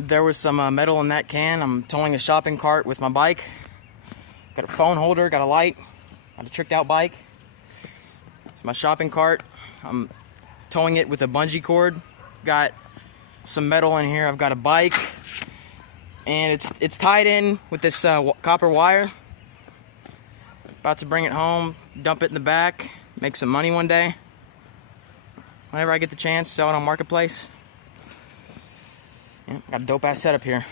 There was some metal in that can. I'm towing a shopping cart with my bike. Got a phone holder, got a light, got a tricked out bike. It's my shopping cart. I'm towing it with a bungee cord. Got some metal in here. I've got a bike, and it's tied in with this copper wire. About to bring it home, dump it in the back, make some money one day. Whenever I get the chance, sell it on Marketplace. Yeah, got a dope ass setup here.